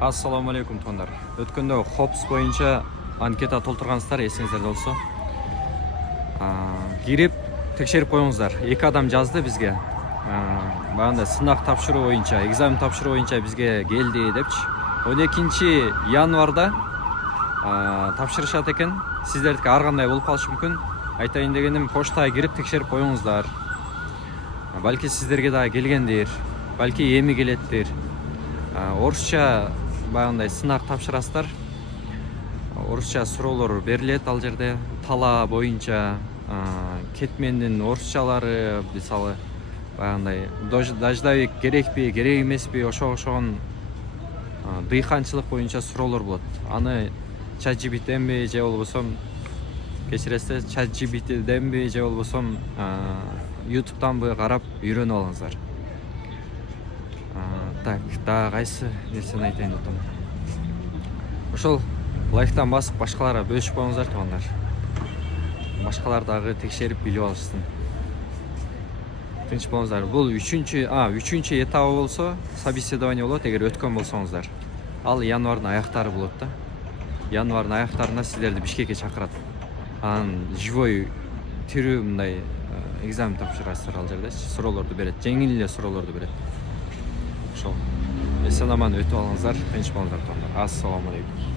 Ассаламу алейкум туугандар. Өткөндө хопс боюнча анкета толтургансыздар, эсиңиздерде болсо. Кирип текшерип коюңуздар. 2 адам жазды бизге. Багында сынак тапшыруу боюнча, экзамен тапшыруу боюнча бизге келди депчи. 12 январда тапшырышат экен. Сиздердики ар кандай болуп калышы мүмкүн. Айтайын дегеним, поштага кирип текшерип коюңуздар. Балки сиздерге да келгендир, балки эми келеттир. Орусча багындай сынак тапшырасыздар. Орусча суроолор берилет ал жерде. Тала боюнча кетмендин орусчалары, мисалы багындай дождовик керекпи, керек эмеспи, ошогон дыйканчылык боюнча суроолор болот. Аны ChatGPT'денби же болбосо кечиресиздер, ChatGPT'денби же болбосо YouTube'данбы карап үйрөнүп алыңыздар. Так, да кайсы нерсени айтайын деп атам. Ошол лайктан басып башкаларга бөлүшүп коюңуздар туугандар. Башкалар дагы текшерип билип алышсын. Тынч болуңуздар. Бул 3-чү этабы болсо, собеседование болот, эгер өткөн болсоңуздар. Ал январдын аяктары болот да. Январдын аяктарында сиздерди Бишкекке чакырат. Анан живой тирүү мындай экзамен тапшырасыздар ал жерде. Суроолорду берет, жеңил эле суроолорду берет. Ошол эсен аман өтүп алыңыздар, тынч болуңуздар туугандар. Ассаламу алейкум.